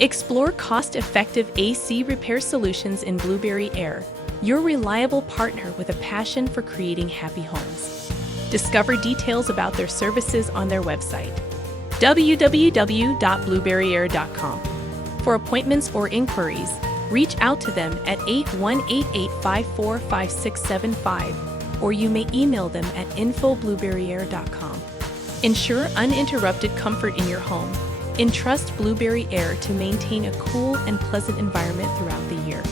Explore cost-effective AC repair solutions in Blueberry Air, your reliable partner with a passion for creating happy homes. Discover details about their services on their website, www.blueberryair.com. For appointments or inquiries, reach out to them at 8188545675, or you may email them at info@blueberryair.com. Ensure uninterrupted comfort in your home. Entrust Blueberry Air to maintain a cool and pleasant environment throughout the year.